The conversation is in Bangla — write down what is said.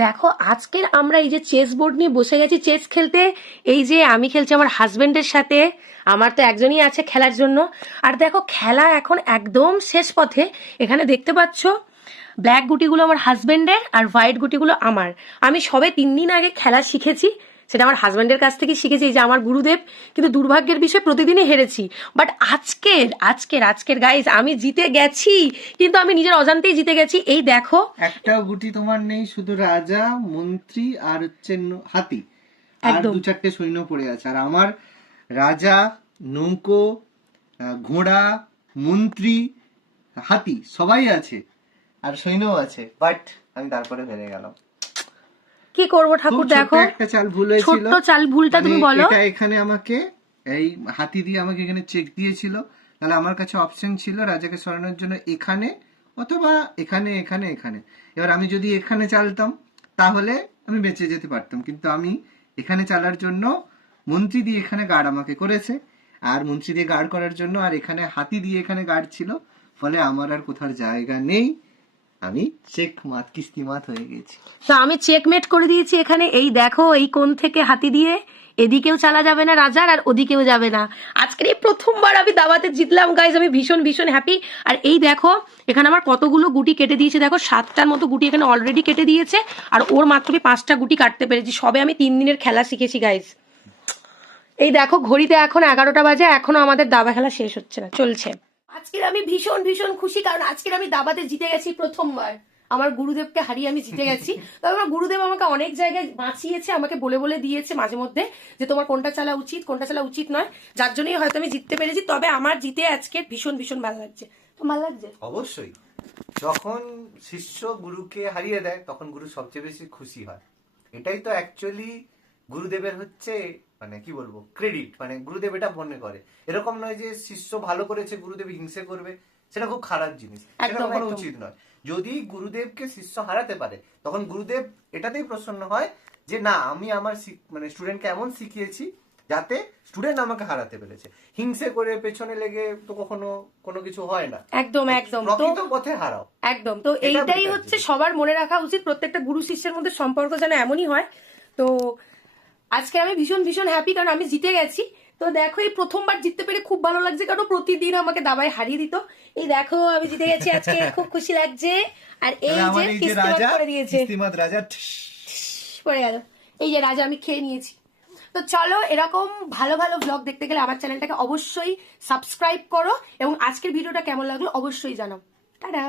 দেখো, আজকের আমরা এই যে চেস বোর্ড নিয়ে বসে গেছি চেস খেলতে, এই যে আমি খেলছি আমার হাজবেন্ডের সাথে, আমার তো একজনই আছে খেলার জন্য। আর দেখো, খেলা এখন একদম শেষ পথে। এখানে দেখতে পাচ্ছ ব্ল্যাক গুটিগুলো আমার হাজবেন্ডের আর হোয়াইট গুটিগুলো আমার। আমি সবে তিন দিন আগে খেলা শিখেছি। সেটা আমার হাজব্যান্ডের কাছ থেকে শিখেছি যে আমার গুরুদেব কিন্তু দুর্ভাগ্যের বিষয়ে প্রতিদিনই হেরেছি। বাট আজকের আজকের আজকের গাইজ আমি জিতে গেছি কিন্তু আমি নিজের অজান্তেই জিতে গেছি। এই দেখো। একটা গুটি তোমার নেই শুধু রাজা মন্ত্রী আর হচ্ছে হাতি। আর একদম। দু চারটে সৈন্য পড়ে আছে। আর আমার রাজা নৌকো ঘোড়া মন্ত্রী হাতি সবাই আছে। আর সৈন্যও আছে। বাট আমি তারপরে হেরে গেলাম। কি করব ঠাকুর দেখো? একটা চাল ভুল হয়েছিল। চাল ভুলটা তুমি মানে বলো। এটা এখানে আমাকে এই হাতি দিয়ে আমাকে এখানে চেক দিয়েছিল। তাহলে আমার কাছে অপশন ছিল রাজাকে সরানোর জন্য এখানে অথবা এখানে এখানে এখানে। এবার আমি যদি এখানে চালতাম তাহলে আমি বেঁচে যেতে পারতাম। কিন্তু আমি এখানে চালার জন্য মন্ত্রী দিয়ে এখানে গার্ড আমাকে করেছে। আর মন্ত্রী দিয়ে গার্ড করার জন্য আর এখানে হাতি দিয়ে এখানে গার্ড ছিল। ফলে আমার আর কোথাও জায়গা নেই। আমি চেক মাত কিস্তি মাত হয়ে গেছি। তো আমি চেকমেট করে দিয়েছি এখানে, এই দেখো, এই কোণ থেকে হাতি দিয়ে, এদিকেও চালা যাবে না রাজার, আর ওদিকেও যাবে না। আজকের এই প্রথমবার আমি দাবাতে জিতলাম গাইজ আমি ভীষণ ভীষণ হ্যাপি আর এই দেখো, এখানে আমার কতগুলো গুটি কেটে দিয়েছে, দেখো, সাতটার মতো গুটি এখানে অলরেডি কেটে দিয়েছে। আর ওর মাত্র আমি পাঁচটা গুটি কাটতে পেরেছি, সবে আমি তিন দিনের খেলা শিখেছি গাইজ এই দেখো, ঘড়িতে এখন এগারোটা বাজে, এখনও আমাদের দাবা খেলা শেষ হচ্ছে না, চলছে। আজকের আমি ভীষণ ভীষণ খুশি, কারণ আজকের আমি দাবাতে জিতে গেছি প্রথমবার। আমার গুরুদেবকে হারিয়ে আমি জিতে গেছি। তবে আমার গুরুদেব আমাকে অনেক জায়গায় বাঁচিয়েছে, আমাকে বলে বলে দিয়েছে মাঝে মধ্যে যে তোমার কোনটা চালা উচিত, কোনটা চালা উচিত নয়। যার জন্যই হয়তো আমি জিততে পেরেছি, তবে আমার জিতে আজকে ভীষণ ভীষণ ভালো লাগছে। তো ভালো লাগছে? অবশ্যই। যখন শিষ্য গুরুকে হারিয়ে দেয়, তখন গুরু সবচেয়ে বেশি খুশি হয়। এটাই তো অ্যাকচুয়ালি গুরুদেবের হচ্ছে মানে কি বলব ক্রেডিট মানে গুরুদেব এটা মনে করে। এরকম নয় যে শিষ্য ভালো করেছে গুরুদেব হিংসে করবে সেটা খুব খারাপ জিনিস। সেটা কখনো উচিত নয়। যদি গুরুদেবকে শিষ্য হারাতে পারে তখন গুরুদেব এটাতেই প্রসন্ন হয় যে না আমি আমার মানে স্টুডেন্টকে এমন শিখিয়েছি যাতে স্টুডেন্ট আমাকে হারাতে পেরেছে। হিংসে করে পেছনে লেগে তো কখনো কোনো কিছু হয় না। একদম একদম। তো পথে হারাও। একদম। তো এইটাই হচ্ছে সবার মনে রাখা উচিত। প্রত্যেকটা গুরু শিষ্যের মধ্যে সম্পর্ক যেন এমনই হয়। তো আজকে আমি ভীষণ ভীষণ হ্যাপি কারণ আমি জিতে গেছি। তো দেখো এই প্রথমবার জিততে পেরে খুব ভালো লাগছে কারণ প্রতিদিন আমাকে দাবায় হারিয়ে দিত। এই দেখো আমি জিতে গেছি আজকে খুব খুশি লাগছে। আর এই যে আমার এই যে কিস্তিমাত রাজা করে দিয়েছে। কিস্তিমাত রাজা পড়ে গেল। এই যে রাজা আমি খেয়ে নিয়েছি। তো চলো এরকম ভালো ভালো ব্লগ দেখতে গেলে আমার চ্যানেলটাকে অবশ্যই সাবস্ক্রাইব করো এবং আজকের ভিডিওটা কেমন লাগল অবশ্যই জানাও। টাটা!